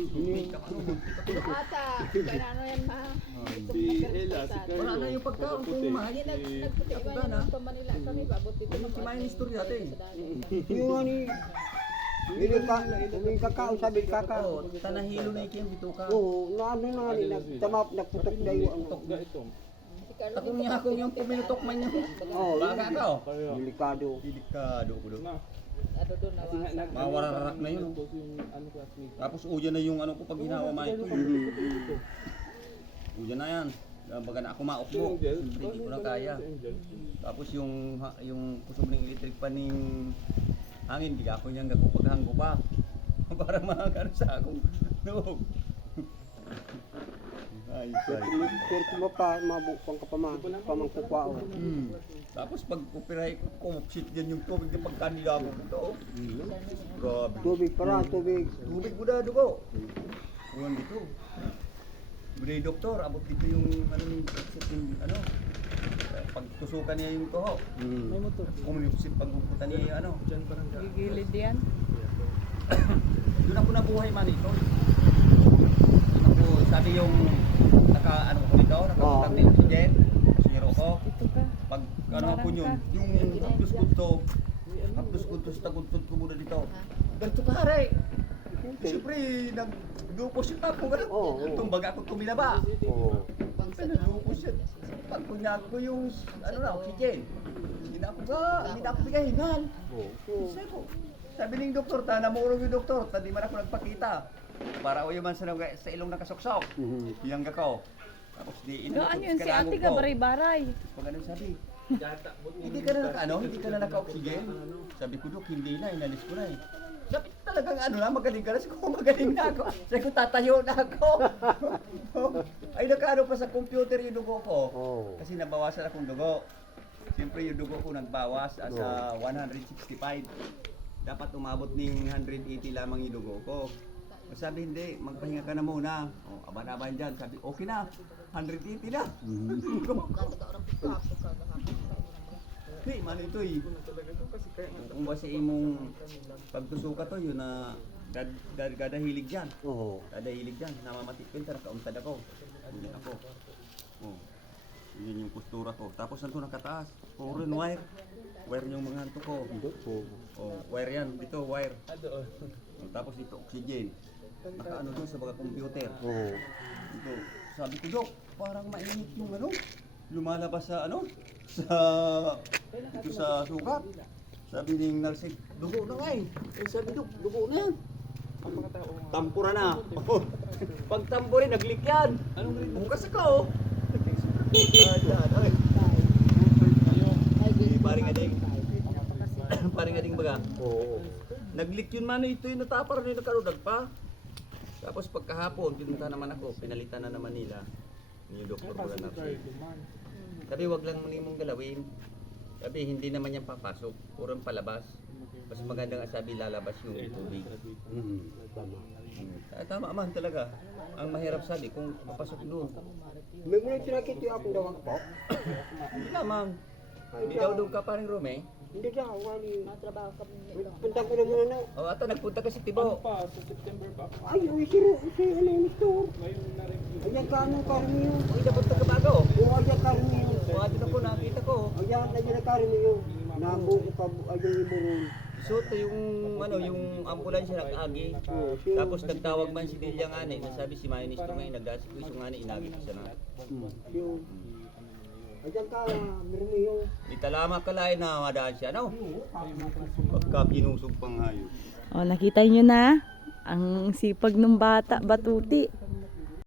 Ata, ano yan ma? Si Ella, si Carlo. Wala na yung pagkaon kung mahal. Nagputi ba naman pa Manila kami babot dito Si Mayan istorya ate. Yung ano yung kakao sabi kakao. Oo, tanahilo na ikim dito ka. Oo, naano na rin nagputok na yung ano. Tokga ito. Takong niya ako yung puminutok man niya. Oo, Baka ka oh. delikado. Delikado ko doon. Ano doon na Mawararak na yun. Tapos uyan na yung ano ko pag ginawa may ito. Uyan na yan. Baga na ako maok mo. Hindi ko na kaya. Tapos yung kusog ng electric pa ng hangin, di ako niyang gagupaghanggo pa. Para makakano sa akong loob. Ay, Pero mo pa mabukang ka pamangkukwao. Tapos pag operay ko, shit yan yung tubig na pagkanila mo dito. Grabe. Tubig para tubig. Tubig mo na dugo. Buwan dito. Bude doktor, abot dito yung ano, pagtusukan niya yung toho. May motor. Kumunipsip pagbukutan niya ano. Diyan parang gigilid yan. Doon ako nabuhay man ito. Ako, sabi yung ano ko dito, nakakontak din si Jen, siro ko. Pag ano ko yun, yung hapdos kunto sa taguntod ko muna dito. Ganito ka hare. Siyempre, nagdupo siya ako. Tumbaga ako tumilaba. Nagdupo siya. Pag kunyag ko yung ano na, oxygen. Hindi na ako bigahingan. Sabi ng doktor, namurong yung doktor, hindi man ako nagpakita. Para o man sa ilong nakasoksok. Yang gakaw. Tapos di Gaan yun si ate ka baray-baray. Pag ganun sabi, hindi ka na naka-oxygen. Sabi ko, Dok, hindi na, inalis ko na eh. Sabi talagang ano na, magaling ka na. Sabi ko, magaling na ako. Sabi ko, tatayo na ako. Ay, nakaano pa sa computer yung dugo ko. Kasi nabawasan akong dugo. Siyempre yung dugo ko nagbawas sa 165. Dapat umabot ng 180 lamang yung dugo ko. Sabi hindi, magpahinga ka na muna. Aban-aban dyan. Sabi, okay na. 180 na. Hey, mano ito eh. Kung ba sa imong pagtusuka to, yun na gadahilig dyan. Gadahilig dyan. Namamatik ko yun, nakauntad ako. Yun ako. Yun yung postura ko. Tapos nandun nakataas. Puro yung wire. Wire yung mga hanto ko. Wire yan. Dito, wire. Tapos ito, oxygen. Nakaano doon sa mga computer. Ito. Sabi ko, Dok, parang mainit yung ano. Lumalabas sa ano. Ito sa sukat. Sabi ng nurse, dugo na nga eh. Sabi, Dok, dugo na yan. Tampura na. Pag tampurin, naglik yan. Bukas ako. Paring ading. Paring ading baga. Naglik yun man ito yung natapar na yung nakarudag pa. Tapos pagkahapon, pinunta naman ako, pinalitan na naman nila yung doktor ko na nurse. Sabi, wag lang mong galawin. Sabi, hindi naman yan papasok, purang palabas. Mas maganda nga sabi, lalabas yung tubig. Tama man talaga. Ang mahirap sabi, kung papasok doon. May muna sinakit yung akong dawag po? Hindi naman. Hindi daw doon ka paring room eh. Hindi daw, wali. Matrabaho kami. Punta ko na muna na. Ata nagpunta ka si Tibo. Sa September pa. Ay, si ano yung store. Ayan ka ano, Carmio. Ay, dapat ka bago. Yung ayan Carmio. Mga din ako, nakita ko. Ayan, ayan na Carmio. Nabuo pa, ayan yung burol. So, ito yung ambulansya nag-agi. Tapos nagtawag man si Delia nga nasabi si Mayonis ito ngayon, nag-asik ko yung nga inagi ko siya na. Yung, ayan ka, Carmio. Italama ka lain na madaan siya, no? Pagka pinusog pang hayop. Oh, nakita niyo na ang sipag ng bata, batuti.